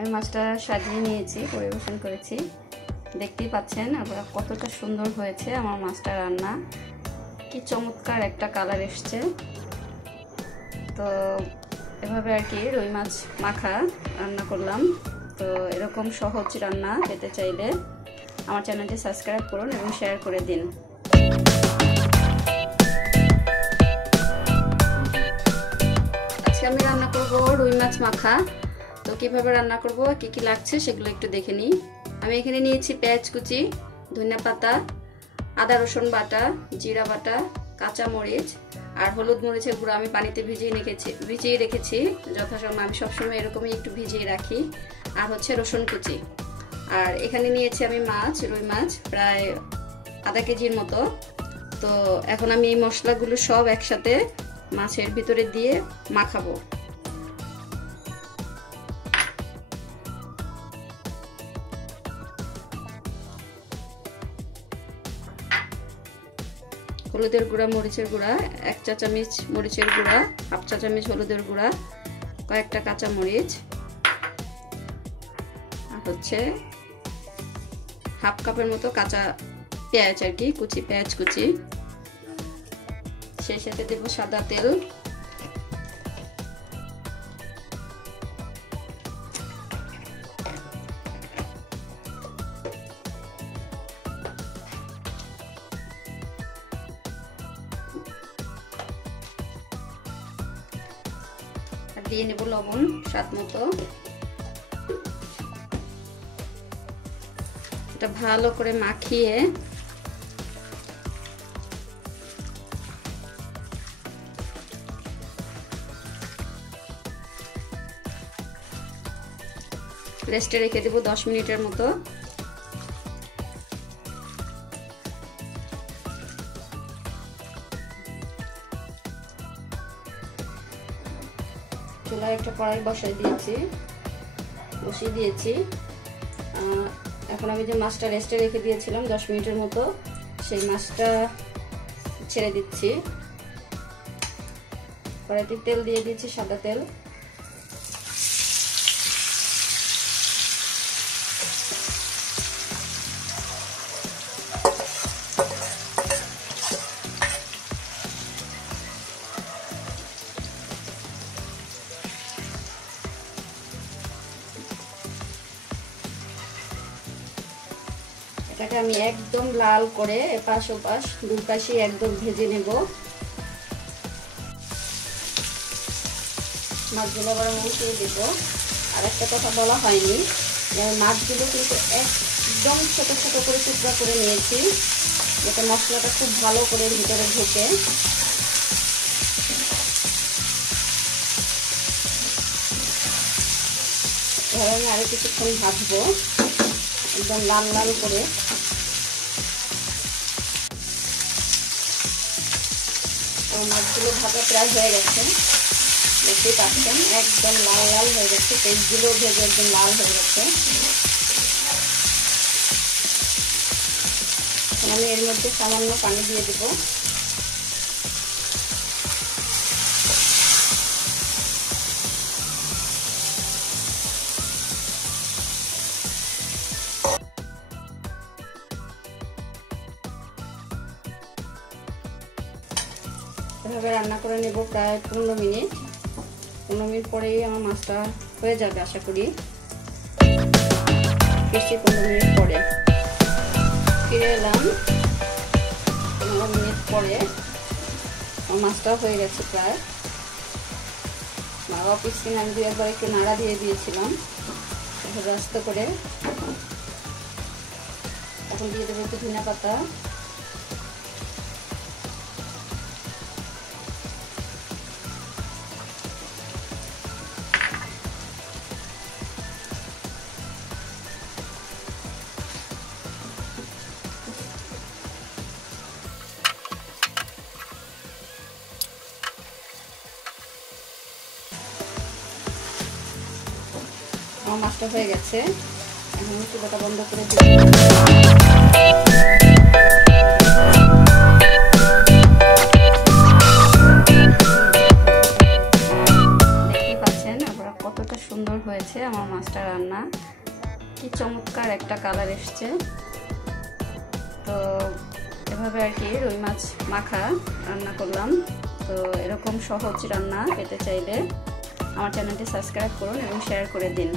আমি মাছটা সাজিয়ে নিয়েছি, পরিবেশন করেছি। দেখতেই পাচ্ছেন আপনারা কতটা সুন্দর হয়েছে আমার মাছটা রান্না। কি চমৎকার একটা কালার এসছে। তো এভাবে আর কি রুই মাছ মাখা রান্না করলাম। তো এরকম সহজ রান্না পেতে চাইলে আমার চ্যানেলটি সাবস্ক্রাইব করুন এবং শেয়ার করে দিন। আজকে আমি রান্না করব রুই মাছ মাখা। তো কিভাবে রান্না করব, কি কি লাগছে সেগুলো একটু দেখে নিই। আমি এখানে নিয়েছি পেঁয়াজ কুচি, ধনিয়া পাতা, আদা রসুন বাটা, জিরা বাটা, কাঁচা মরিচ আর হলুদ মরিচের গুঁড়ো আমি পানিতে ভিজিয়ে রেখেছি যথাসময়। আমি সবসময় এরকমই একটু ভিজিয়ে রাখি। আর হচ্ছে রসুন কুচি। আর এখানে নিয়েছি আমি মাছ, রুই মাছ প্রায় আধা কেজির মতো। তো এখন আমি এই মশলাগুলো সব একসাথে মাছের ভিতরে দিয়ে মাখাবো। হলুদের গুঁড়া, মরিচের গুঁড়া 1 চা চামচ, মরিচের গুঁড়া 1/2 চা চামচ, হলুদের গুঁড়া, কয়েকটা কাঁচা মরিচ, আর হচ্ছে 1/2 কাপের মতো কাঁচা পেঁয়াজ আর কি, কুচি পেঁয়াজ কুচি। সেই সাথে দেব সাদা তেল, দিয়ে নেব লবণ স্বাদ মতো। এটা ভালো করে মাখিয়ে রেস্টে রেখে দেব 10 মিনিটের মতো। চুলায় একটা কড়াই বসিয়ে দিয়েছি। এখন আমি যে মাছটা রেস্টে রেখে দিয়েছিলাম 10 মিনিটের মতো, সেই মাছটা ছেড়ে দিচ্ছি। কড়াইতে তেল দিয়ে দিয়েছি, সাদা তেল। এটাকে আমি একদম লাল করে এপাশ ওপাশ দুই পাশে একদম ভেজে নেব। মাছগুলো আবার উঠিয়ে দেব। আর একটা কথা বলা হয়নি, মাছগুলো কিন্তু একদম ছোট ছোট করে টুকরা করে নিয়েছি, যাতে মশলাটা খুব ভালো করে ভিতরে ঢুকে। এভাবে আমি আরো কিছুক্ষণ ভাজবো একদম লাল লাল করে। তো মাছগুলো ভাজা প্রায় হয়ে গেছে, দেখতেই পাচ্ছেন একদম লাল লাল হয়ে গেছে, পেঁয়াজগুলো ভেজে একদম লাল হয়ে গেছে। আমি এর মধ্যে সামান্য পানি দিয়ে দেবো। এভাবে রান্না করে নেব প্রায় 15 মিনিট। 15 মিনিট পরেই আমার মাছটা হয়ে যাবে আশা করি। 15 মিনিট পরে ফিরে এলাম। 15 মিনিট পরে আমার মাছটা হয়ে গেছে প্রায়। অফিস কিনে আমি 2-1 বার একটু নাড়া দিয়ে দিয়েছিলাম এভাবে আস্তে করে। এখন দিয়ে দেবো একটু ধনিয়া পাতা, আমার মাছটা হয়ে গেছে। এখন চুলাটা বন্ধ করে দিই। দেখতে পাচ্ছেন আপনারা কতটা সুন্দর হয়েছে। হয়েছে আমার মাছটা রান্না। কি চমৎকার একটা কালার এসছে। তো এভাবে আর কি রুই মাছ মাখা রান্না করলাম। তো এরকম সহজ রান্না পেতে চাইলে আমার চ্যানেলটি সাবস্ক্রাইব করুন এবং শেয়ার করে দিন।